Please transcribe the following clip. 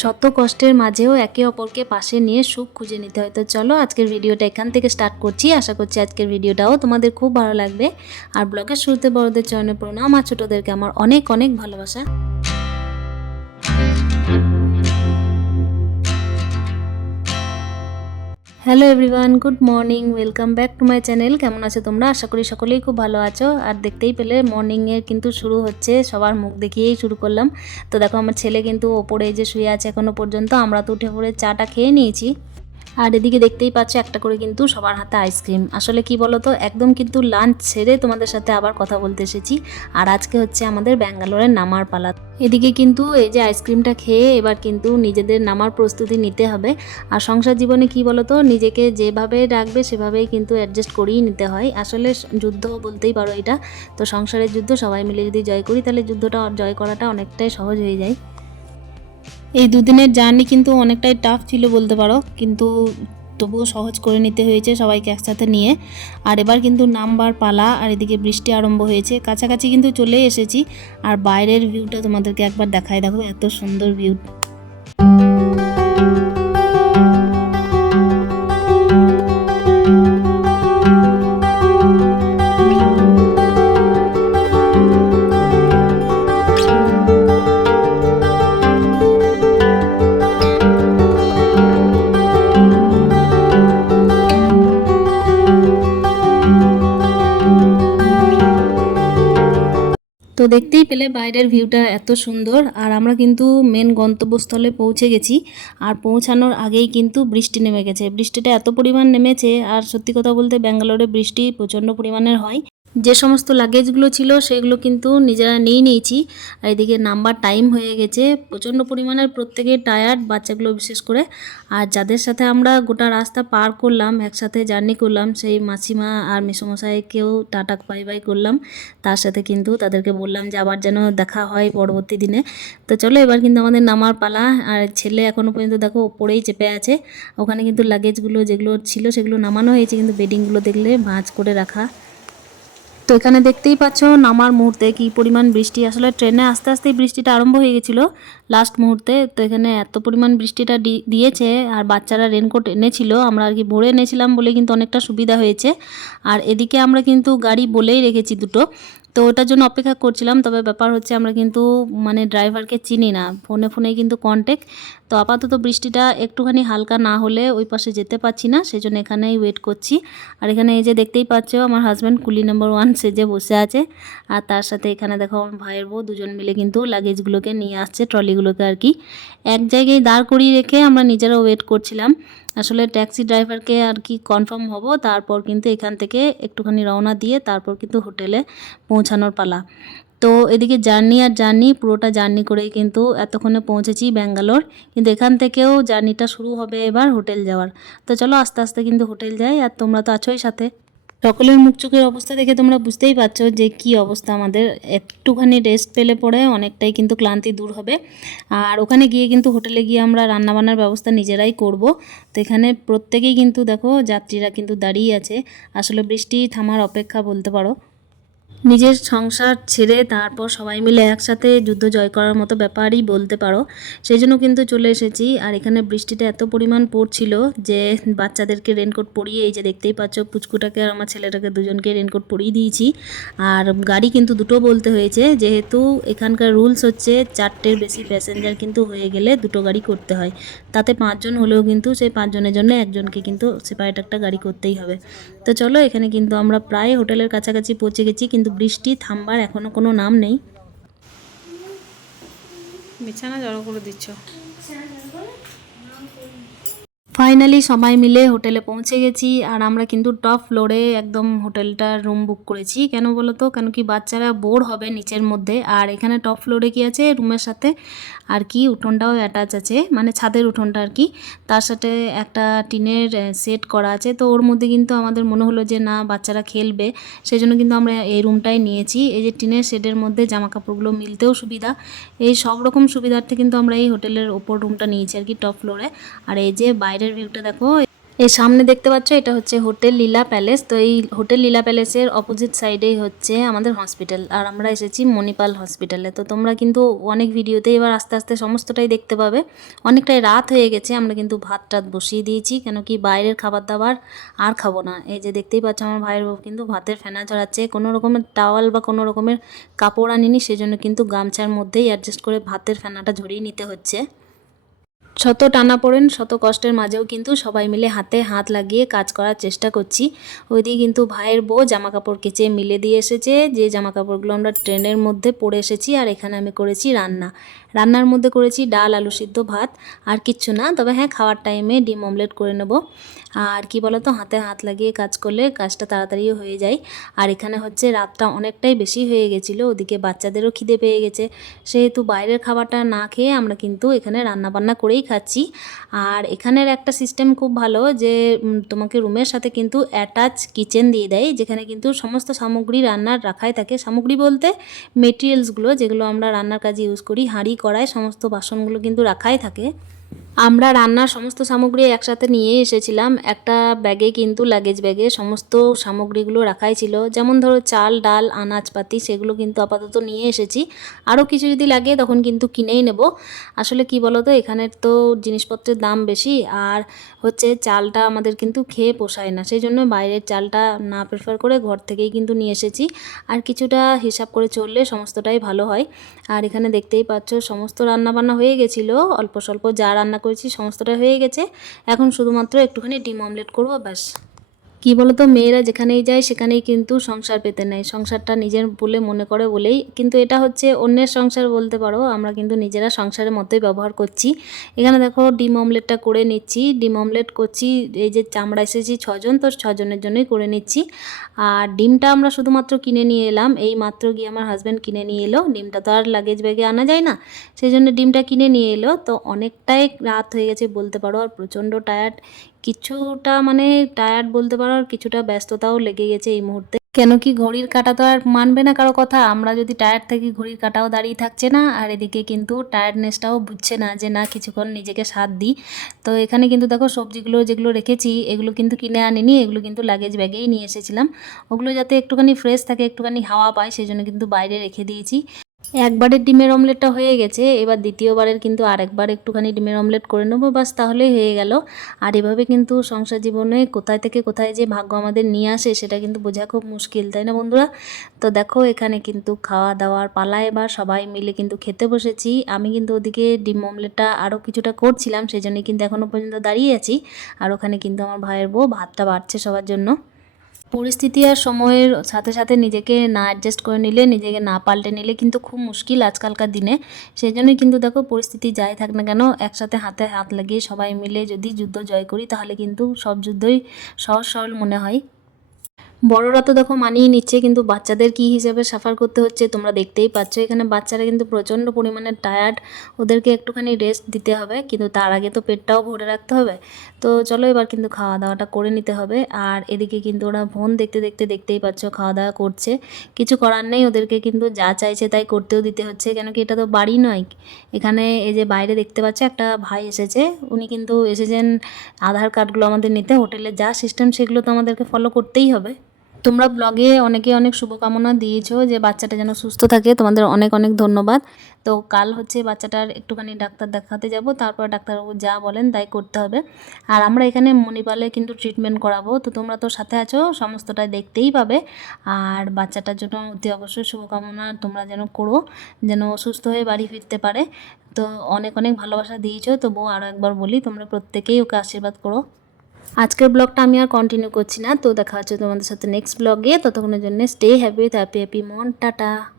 শত কষ্টের মাঝেও একে অপরকে পাশে নিয়ে সুখ খুঁজে নিতে হয়। তো চলো আজকের ভিডিওটা এখান থেকে স্টার্ট করছি। আশা করছি আজকের ভিডিওটাও তোমাদের খুব ভালো লাগবে। আর ব্লগের শুরুতে বড়দের চরণে প্রণাম। আর ছোটোদেরকে আমার অনেক অনেক ভালোবাসা। Hello everyone good morning welcome back to my channel কেমন আছো তোমরা? আশা করি সকলেই খুব ভালো আছো। আর দেখতেই পেলে মর্নিংয়ের কিন্তু শুরু হচ্ছে, সবার মুখ দেখিয়েই শুরু করলাম। তো দেখো, আমার ছেলে কিন্তু ওপরে যে শুয়ে আছে এখনও পর্যন্ত, আমরা তো উঠে পড়ে চাটা খেয়ে নিয়েছি। আর এদিকে দেখতেই পাচ্ছ একটা করে কিন্তু সবার হাতে আইসক্রিম। আসলে কি বলো তো একদম কিন্তু লাঞ্চ ছেড়ে তোমাদের সাথে আবার কথা বলতে এসেছি। আর আজকে হচ্ছে আমাদের ব্যাঙ্গালোরের নামার পালা। এদিকে কিন্তু এই যে আইসক্রিমটা খেয়ে এবার কিন্তু নিজেদের নামার প্রস্তুতি নিতে হবে। আর সংসার জীবনে কি বলো তো নিজেকে যেভাবে রাখবে সেভাবেই কিন্তু অ্যাডজাস্ট করেই নিতে হয়। আসলে যুদ্ধ বলতেই পারো এটা। তো সংসারের যুদ্ধ সবাই মিলে যদি জয় করি, তাহলে যুদ্ধটা জয় করাটা অনেকটাই সহজ হয়ে যায়। এই দুদিনের জার্নি কিন্তু অনেকটাই টাফ ছিল বলতে পারো। কিন্তু তবুও সহজ করে নিতে হয়েছে সবাইকে একসাথে নিয়ে। আর এবার কিন্তু নাম্বার পালা, আর এদিকে বৃষ্টি আরম্ভ হয়েছে। কাছাকাছি কিন্তু চলে এসেছি। আর বাইরের ভিউটা তোমাদেরকে একবার দেখায় দেখো, এত সুন্দর ভিউ তো দেখতেই পেলে বাইরের ভিউটা এত সুন্দর। আর আমরা কিন্তু মেন গন্তব্যস্থলে পৌঁছে গেছি। আর পৌঁছানোর আগেই কিন্তু বৃষ্টি নেমে গেছে। বৃষ্টিটা এত পরিমাণ নেমেছে, আর সত্যি কথা বলতে ব্যাঙ্গালোরে বৃষ্টি প্রচণ্ড পরিমাণের হয়। যে সমস্ত লাগেজগুলো ছিল, সেগুলো কিন্তু নিজেরা নিয়ে নিয়েছি। আর এদিকে নাম্বার টাইম হয়ে গেছে। প্রচণ্ড পরিমাণের প্রত্যেকের টায়ার্ড বাচ্চাগুলো বিশেষ করে। আর যাদের সাথে আমরা গোটা রাস্তা পার করলাম, একসাথে জার্নি করলাম, সেই মাসিমা আর মেসমশাইকেও টাটা বাই বাই করলাম। তার সাথে কিন্তু তাদেরকে বললাম যে, আবার যেন দেখা হয় পরবর্তী দিনে। তো চলো এবার কিন্তু আমাদের নামার পালা। আর ছেলে এখনও পর্যন্ত দেখো ওপরেই চেপে আছে। ওখানে কিন্তু লাগেজগুলো যেগুলো ছিল, সেগুলো নামানো হয়েছে। কিন্তু বেডিংগুলো দেখলে ভাঁজ করে রাখা। তো এখানে দেখতেই পাচ্ছ নামার মুহূর্তে কি পরিমাণ বৃষ্টি। আসলে ট্রেনে আস্তে আস্তে বৃষ্টিটা আরম্ভ হয়ে গেছিল লাস্ট মুহূর্তে। তো এখানে এত পরিমাণ বৃষ্টিটা দিয়েছে আর বাচ্চারা রেনকোট এনেছিল। আমরা আর কি ভরে এনেছিলাম বলে কিন্তু অনেকটা সুবিধা হয়েছে। আর এদিকে আমরা কিন্তু গাড়ি বলেই রেখেছি দুটো। তো ওটার জন্য অপেক্ষা করছিলাম। তবে ব্যাপার হচ্ছে আমরা কিন্তু মানে ড্রাইভারকে চিনি না। ফোনে ফোনে কিন্তু কন্ট্যাক্ট তো আপাতত বৃষ্টিটা একটুখানি হালকা না হলে ওই পাশে যেতে পারছি না সেই জন্য এখানেই ওয়েট করছি। আর এখানে এই যে দেখতেই পাচ্ছ, আমার হাজব্যান্ড কুলি নাম্বার ওয়ান সেজে বসে আছে। আর তার সাথে এখানে দেখো আমার ভাইয়ের বউ, দুজন মিলে কিন্তু লাগেজগুলোকে নিয়ে আসছে ট্রলিগুলোকে আর কি। এক জায়গায় দাঁড় করিয়ে রেখে আমরা নিজেরা ওয়েট করছিলাম। আসলে ট্যাক্সি ড্রাইভারকে আর কি কনফার্ম হব, তারপর কিন্তু এখান থেকে একটুখানি রওনা দিয়ে তারপর কিন্তু হোটেলে পৌঁছানোর পালা। তো এদিকে জার্নি আর জার্নি, পুরোটা জার্নি করেই কিন্তু এতক্ষণে পৌঁছেছি ব্যাঙ্গালোর। কিন্তু এখান থেকেও জার্নিটা শুরু হবে এবার হোটেল যাওয়ার। তো চলো আস্তে আস্তে কিন্তু হোটেল যাই, আর তোমরা তো আছোই সাথে। সকলের মুখ চোখের অবস্থা দেখে তোমরা বুঝতেই পারছ যে কি অবস্থা। আমাদের একটুখানি রেস্ট পেলে পরে অনেকটাই কিন্তু ক্লান্তি দূর হবে। আর ওখানে গিয়ে কিন্তু হোটেলে গিয়ে আমরা রান্নাবান্নার ব্যবস্থা নিজেরাই করব। তো এখানে প্রত্যেকেই কিন্তু দেখো, যাত্রীরা কিন্তু দাঁড়িয়ে আছে। আসলে বৃষ্টি থামার অপেক্ষা বলতে পারো। নিজের সংসার ছেড়ে তারপর সবাই মিলে একসাথে যুদ্ধ জয় করার মতো ব্যাপারই বলতে পারো। সেই জন্য কিন্তু চলে এসেছি। আর এখানে বৃষ্টিটা এত পরিমাণ পড়ছিল যে বাচ্চাদেরকে রেনকোট পরিয়ে এই যে দেখতেই পাচ্ছ পুচকুটাকে আর আমার ছেলেটাকে দুজনকে রেনকোট পরিয়ে দিয়েছি। আর গাড়ি কিন্তু দুটো বলতে হয়েছে। যেহেতু এখানকার রুলস হচ্ছে চারটের বেশি প্যাসেঞ্জার কিন্তু হয়ে গেলে দুটো গাড়ি করতে হয়। তাতে পাঁচজন হলেও কিন্তু সেই পাঁচজনের জন্য একজনকে কিন্তু সেপারেট একটা গাড়ি করতেই হবে। তো চলো এখানে কিন্তু আমরা প্রায় হোটেলের কাছাকাছি পৌঁছে গেছি। কিন্তু বৃষ্টি থামবার এখনও কোনো নাম নেই। বিছানা জড়ো করে দিচ্ছ। ফাইনালি সবাই মিলে হোটেলে পৌঁছে গেছি, আর আমরা কিন্তু টপ ফ্লোরে একদম হোটেলটার রুম বুক করেছি। কেন বলো তো কেন কি বাচ্চারা বোর হবে নিচের মধ্যে। আর এখানে টপ ফ্লোরে কি আছে? রুমের সাথে আর কি উঠোনটাও অ্যাটাচ আছে মানে ছাদের উঠোনটা আর কি। তার সাথে একটা টিনের সেট করা আছে। তো ওর মধ্যে কিন্তু আমাদের মনে হলো যে, না, বাচ্চারা খেলবে। সেই জন্য কিন্তু আমরা এই রুমটাই নিয়েছি। এই যে টিনের শেডের মধ্যে জামা কাপড়গুলো মিলতেও সুবিধা। এই সব রকম সুবিধার্থে কিন্তু আমরা এই হোটেলের ওপর রুমটা নিয়েছি আর কি টপ ফ্লোরে আর এই যে বাইরের ভিউটা দেখো। এই সামনে দেখতে পাচ্ছ, এটা হচ্ছে হোটেল লীলা প্যালেস। তো এই হোটেল লীলা প্যালেসের অপোজিট সাইডেই হচ্ছে আমাদের হসপিটাল আর আমরা এসেছি মণিপাল হসপিটালে তো তোমরা কিন্তু অনেক ভিডিওতে এবার আস্তে আস্তে সমস্তটাই দেখতে পাবে। অনেকটাই রাত হয়ে গেছে, আমরা কিন্তু ভাত টাত বসিয়ে দিয়েছি, কেন কি বাইরের খাবার দাবার আর খাব না। এই যে দেখতেই পাচ্ছ, আমার ভাইয়ের বউ কিন্তু ভাতের ফেনা চড়াচ্ছে। কোনো রকমের টাওয়াল বা কোনো রকমের কাপড় আনিনি, সেজন্য কিন্তু গামছার মধ্যেই অ্যাডজাস্ট করে ভাতের ফেনাটা ঝরিয়ে নিতে হচ্ছে। শত টানা পড়েন, শত কষ্টের মাঝেও কিন্তু সবাই মিলে হাতে হাত লাগিয়ে কাজ করার চেষ্টা করছি। ওইদিকে কিন্তু ভাইয়ের বউ জামা কাপড় কেচে মিলে দিয়ে এসেছে। যে জামা কাপড়গুলো আমরা ট্রেনের মধ্যে পরে এসেছি আর এখানে আমি করেছি রান্না। রান্নার মধ্যে করেছি ডাল, আলু সিদ্ধ ভাত আর কিচ্ছু না। তবে হ্যাঁ খাওয়ার টাইমে ডিম অমলেট করে নেব। আর কি বলতো, হাতে হাত লাগিয়ে কাজ করলে কাজটা তাড়াতাড়িও হয়ে যায়। আর এখানে হচ্ছে রাতটা অনেকটাই বেশি হয়ে গেছিল। ওদিকে বাচ্চাদেরও খিদে পেয়ে গেছে। সেহেতু বাইরের খাবারটা না খেয়ে আমরা কিন্তু এখানে রান্না বান্না করেই খাচ্ছি। আর এখানের একটা সিস্টেম খুব ভালো যে তোমাকে রুমের সাথে কিন্তু অ্যাটাচ কিচেন দিয়ে দেয়, যেখানে কিন্তু সমস্ত সামগ্রী রান্নার রাখাই থাকে। সামগ্রী বলতে মেটেরিয়ালসগুলো যেগুলো আমরা রান্নার কাজে ইউজ করি, হাঁড়ি, কড়াই, সমস্ত বাসনগুলো কিন্তু রাখাই থাকে। আমরা রান্নার সমস্ত সামগ্রী একসাথে নিয়ে এসেছিলাম। একটা ব্যাগে কিন্তু লাগেজ ব্যাগে সমস্ত সামগ্রীগুলো রাখাই ছিল। যেমন ধরো চাল, ডাল, আনাজপাতি সেগুলো কিন্তু আপাতত নিয়ে এসেছি। আরও কিছু যদি লাগে তখন কিন্তু কিনেই নেব। আসলে কি বলো তো এখানের তো জিনিসপত্রের দাম বেশি আর হচ্ছে চালটা আমাদের কিন্তু খেয়ে পোষায় না। সেই জন্য বাইরের চালটা না প্রেফার করে ঘর থেকেই কিন্তু নিয়ে এসেছি। আর কিছুটা হিসাব করে চললে সমস্তটাই ভালো হয়। আর এখানে দেখতেই পাচ্ছ, সমস্ত রান্নাবান্না হয়ে গেছিল। অল্প স্বল্প যা রান্না করেছি সমস্তটা হয়ে গেছে। এখন শুধুমাত্র একটুখানি ডিম অমলেট করব ব্যাস। কি বলতো, মেয়েরা যেখানেই যায় সেখানেই কিন্তু সংসার পেতে নেয়। সংসারটা নিজের বলে মনে করে বলেই। কিন্তু এটা হচ্ছে অন্যের সংসার বলতে পারো, আমরা কিন্তু নিজেরা সংসারের মতোই ব্যবহার করছি। এখানে দেখো, ডিম অমলেটটা করে নিচ্ছি। ডিম অমলেট করছি, এই যে চামড়া এসেছি ছজন, তো ছজনের জন্যই করে নিচ্ছি। আর ডিমটা আমরা শুধুমাত্র কিনে নিয়ে এলাম। এই মাত্র গিয়ে আমার হাজব্যান্ড কিনে নিয়ে এলো। ডিমটা তো আর লাগেজ ব্যাগে আনা যায় না। সেই জন্য ডিমটা কিনে নিয়ে এলো। তো অনেকটাই রাত হয়ে গেছে বলতে পারো, আর প্রচণ্ড টায়ার্ড কিছুটা মানে টায়ার্ড বলতে পারো আর কিছুটা ব্যস্ততাও লেগে গেছে এই মুহূর্তে। কেন কি ঘড়ির কাটা তো আর মানবে না কারও কথা? আমরা যদি টায়ার্ড থাকি, ঘড়ির কাটাও দাঁড়িয়ে থাকছে না। আর এদিকে কিন্তু টায়ার্ডনেসটাও বুঝছে না যে না, কিছুক্ষণ নিজেকে সাথ দিই। তো এখানে কিন্তু দেখো সবজিগুলো যেগুলো রেখেছি, এগুলো কিন্তু কিনে আনিনি, এগুলো কিন্তু লাগেজ ব্যাগেই নিয়ে এসেছিলাম। ওগুলো যাতে একটুখানি ফ্রেশ থাকে, একটুখানি হাওয়া পায়, সেই জন্য কিন্তু বাইরে রেখে দিয়েছি। একবারের ডিমের অমলেটটা হয়ে গেছে, এবার দ্বিতীয়বারের কিন্তু আরেকবার একটুখানি ডিমের অমলেট করে নেব বাস তাহলেই হয়ে গেল। আর এভাবে কিন্তু সংসার জীবনে কোথায় থেকে কোথায় যে ভাগ্য আমাদের নিয়ে আসে, সেটা কিন্তু বোঝা খুব মুশকিল, তাই না বন্ধুরা? তো দেখো, এখানে কিন্তু খাওয়া দাওয়ার পালা এবার সবাই মিলে কিন্তু খেতে বসেছি। আমি কিন্তু ওদিকে ডিম অমলেটটা আরও কিছুটা করছিলাম সেই জন্যই কিন্তু এখনও পর্যন্ত দাঁড়িয়ে আছি। আর ওখানে কিন্তু আমার ভাইয়ের বউ ভাতটা বাড়ছে সবার জন্য। পরিস্থিতি আর সময়ের সাথে সাথে নিজেকে না অ্যাডজাস্ট করে নিলে, নিজেকে না পাল্টে নিলে কিন্তু খুব মুশকিল আজকালকার দিনে। সেই জন্যই কিন্তু দেখো পরিস্থিতি যাই থাক না কেন, একসাথে হাতে হাত লাগিয়ে সবাই মিলে যদি যুদ্ধ জয় করি, তাহলে কিন্তু সব যুদ্ধই সহজ সরল মনে হয়। বড়রা তো দেখো মানিয়ে নিচ্ছে, কিন্তু বাচ্চাদের কি হিসেবে সাফার করতে হচ্ছে তোমরা দেখতেই পাচ্ছ। এখানে বাচ্চারা কিন্তু প্রচণ্ড পরিমাণে টায়ার্ড ওদেরকে একটুখানি রেস্ট দিতে হবে, কিন্তু তার আগে তো পেটটাও ভরে রাখতে হবে। তো চলো এবার কিন্তু খাওয়া দাওয়াটা করে নিতে হবে। আর এদিকে কিন্তু ওরা ফোন দেখতে দেখতে দেখতেই পাচ্ছ খাওয়া দাওয়া করছে। কিছু করার নেই, ওদেরকে কিন্তু যা চাইছে তাই করতেও দিতে হচ্ছে কেন কি এটা তো বাড়ি নয়। এখানে এই যে বাইরে দেখতে পাচ্ছ একটা ভাই এসেছে, উনি কিন্তু এসেছেন আধার কার্ডগুলো আমাদের নিতে, হোটেলের যা সিস্টেম সেগুলো তো আমাদেরকে ফলো করতেই হবে। তোমরা ব্লগে অনেকে অনেক শুভকামনা দিয়েছ যে বাচ্চাটা যেন সুস্থ থাকে। তোমাদের অনেক অনেক ধন্যবাদ। তো কাল হচ্ছে বাচ্চাটার একটুখানি ডাক্তার দেখাতে যাব, তারপর ডাক্তারবাবু যা বলেন তাই করতে হবে। আর আমরা এখানে মণিপালে কিন্তু ট্রিটমেন্ট করাবো, তো তোমরা তো সাথে আছো সমস্তটাই দেখতেই পাবে। আর বাচ্চাটার জন্য অতি অবশ্যই শুভকামনা, তোমরা যেন করো, যেন সুস্থ হয়ে বাড়ি ফিরতে পারে। তো অনেক অনেক ভালোবাসা দিয়েছ, তবুও আরও একবার বলি, তোমরা প্রত্যেকেই ওকে আশীর্বাদ করো। আজকের ব্লগটা আমি আর কন্টিনিউ করছি না। তো দেখা হচ্ছে তোমাদের সাথে নেক্সট ব্লগে। ততক্ষণের জন্য স্টে হ্যাপি হ্যাপি হ্যাপি মন। টাটা।